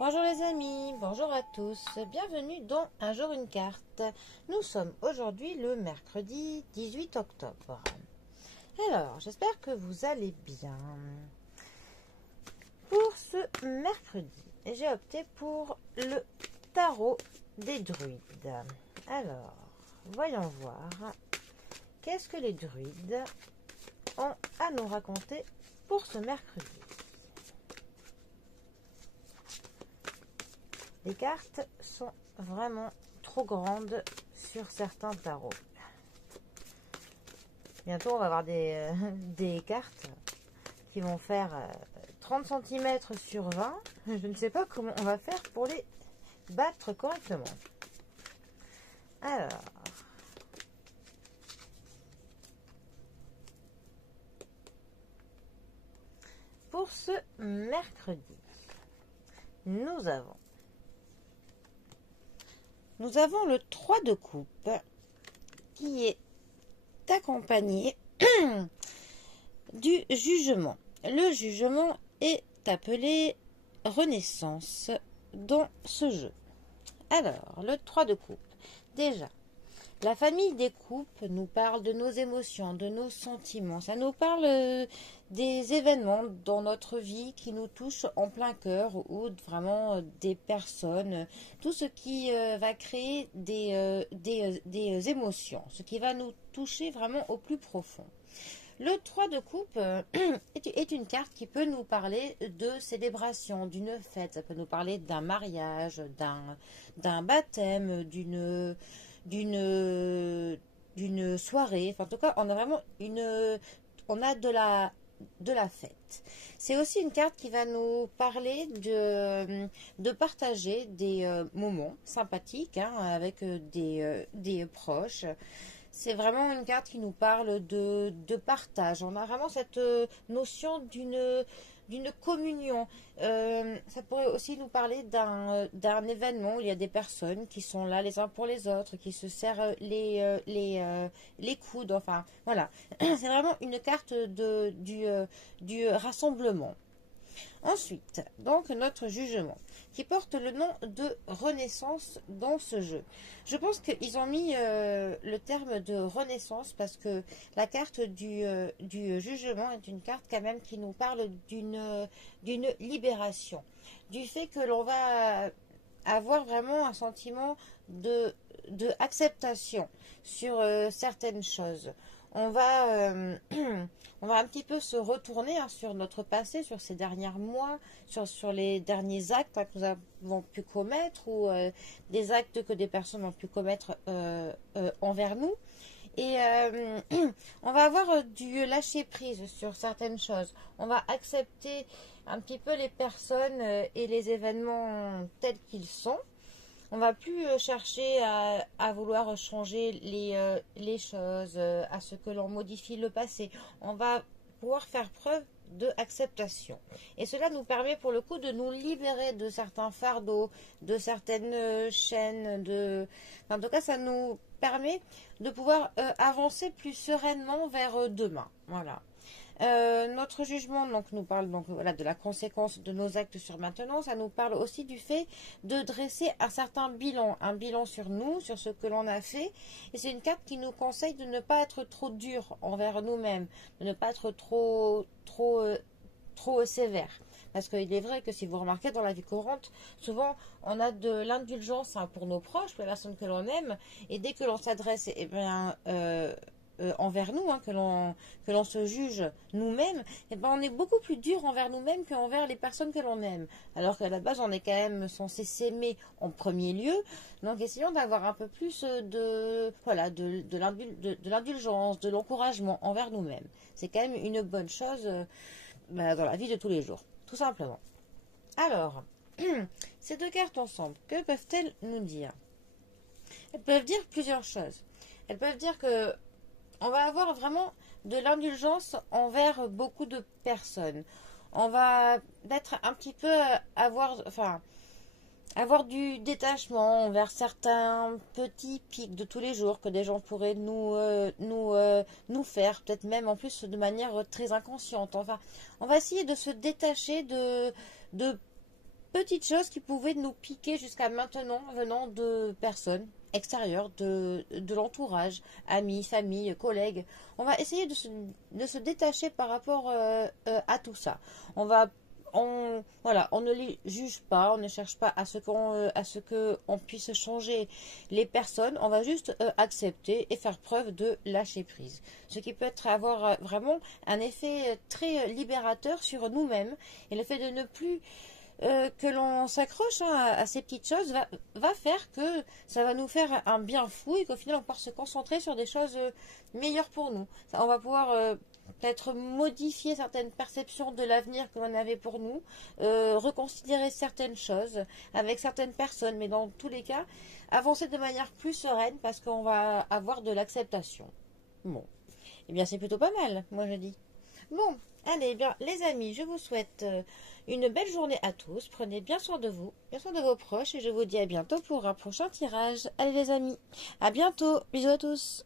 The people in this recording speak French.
Bonjour les amis, bonjour à tous, bienvenue dans Un jour une carte. Nous sommes aujourd'hui le mercredi 18 octobre. Alors, j'espère que vous allez bien. Pour ce mercredi, j'ai opté pour le tarot des druides. Alors, voyons voir qu'est-ce que les druides ont à nous raconter pour ce mercredi. Les cartes sont vraiment trop grandes sur certains tarots. Bientôt, on va avoir des cartes qui vont faire 30 cm sur 20. Je ne sais pas comment on va faire pour les battre correctement. Alors, pour ce mercredi, nous avons le 3 de coupe qui est accompagné du jugement. Le jugement est appelé Renaissance dans ce jeu. Alors, le 3 de coupe. Déjà, la famille des coupes nous parle de nos émotions, de nos sentiments. Ça nous parle des événements dans notre vie qui nous touchent en plein cœur ou vraiment des personnes. Tout ce qui va créer des émotions, ce qui va nous toucher vraiment au plus profond. Le 3 de coupe est une carte qui peut nous parler de célébration, d'une fête. Ça peut nous parler d'un mariage, d'un baptême, d'une soirée. Enfin, en tout cas, on a vraiment de la fête. C'est aussi une carte qui va nous parler de partager des moments sympathiques avec des proches. C'est vraiment une carte qui nous parle de partage. On a vraiment cette notion d'une communion. Ça pourrait aussi nous parler d'un événement où il y a des personnes qui sont là les uns pour les autres, qui se serrent les coudes. Enfin, voilà. C'est vraiment une carte du rassemblement. Ensuite, donc notre jugement, qui porte le nom de Renaissance dans ce jeu. Je pense qu'ils ont mis le terme de Renaissance parce que la carte du jugement est une carte quand même qui nous parle d'une libération. Du fait que l'on va avoir vraiment un sentiment de acceptation sur certaines choses. On va, on va un petit peu se retourner sur notre passé, sur ces derniers mois, sur les derniers actes que nous avons pu commettre ou des actes que des personnes ont pu commettre envers nous. Et on va avoir du lâcher prise sur certaines choses. On va accepter un petit peu les personnes et les événements tels qu'ils sont. On va plus chercher à vouloir changer les choses, à ce que l'on modifie le passé. On va pouvoir faire preuve de acceptation. Et cela nous permet pour le coup de nous libérer de certains fardeaux, de certaines chaînes. En tout cas, ça nous permet de pouvoir avancer plus sereinement vers demain. Voilà. Notre jugement donc, nous parle donc, voilà, de la conséquence de nos actes sur maintenant. Ça nous parle aussi du fait de dresser un bilan sur nous, sur ce que l'on a fait. Et c'est une carte qui nous conseille de ne pas être trop dur envers nous-mêmes, de ne pas être trop sévère. Parce qu'il est vrai que si vous remarquez dans la vie courante, souvent on a de l'indulgence pour nos proches, pour les personnes que l'on aime, et dès que l'on s'adresse envers nous, que l'on se juge nous-mêmes, on est beaucoup plus dur envers nous-mêmes qu'envers les personnes que l'on aime. Alors qu'à la base, on est quand même censé s'aimer en premier lieu. Donc, essayons d'avoir un peu plus de l'indulgence, de l'encouragement envers nous-mêmes. C'est quand même une bonne chose dans la vie de tous les jours, tout simplement. Alors, ces deux cartes ensemble, que peuvent-elles nous dire? Elles peuvent dire plusieurs choses. Elles peuvent dire que on va avoir vraiment de l'indulgence envers beaucoup de personnes. On va peut-être un petit peu avoir du détachement envers certains petits pics de tous les jours que des gens pourraient nous faire, peut-être même en plus de manière très inconsciente. Enfin, on va essayer de se détacher de petites choses qui pouvaient nous piquer jusqu'à maintenant venant de personnes extérieures, de l'entourage, amis, famille, collègues. On va essayer de se détacher par rapport à tout ça. Voilà, on ne les juge pas, on ne cherche pas à ce qu'on puisse changer les personnes. On va juste accepter et faire preuve de lâcher prise. Ce qui peut avoir vraiment un effet très libérateur sur nous-mêmes. Et le fait de ne plus que l'on s'accroche à ces petites choses va faire que ça va nous faire un bien fou et qu'au final on va pouvoir se concentrer sur des choses meilleures pour nous. On va pouvoir peut-être modifier certaines perceptions de l'avenir que l'on avait pour nous, reconsidérer certaines choses avec certaines personnes, mais dans tous les cas, avancer de manière plus sereine parce qu'on va avoir de l'acceptation. Bon, eh bien c'est plutôt pas mal, moi je dis. Bon, allez, eh bien les amis, je vous souhaite une belle journée à tous. Prenez bien soin de vous, bien soin de vos proches et je vous dis à bientôt pour un prochain tirage. Allez les amis, à bientôt, bisous à tous.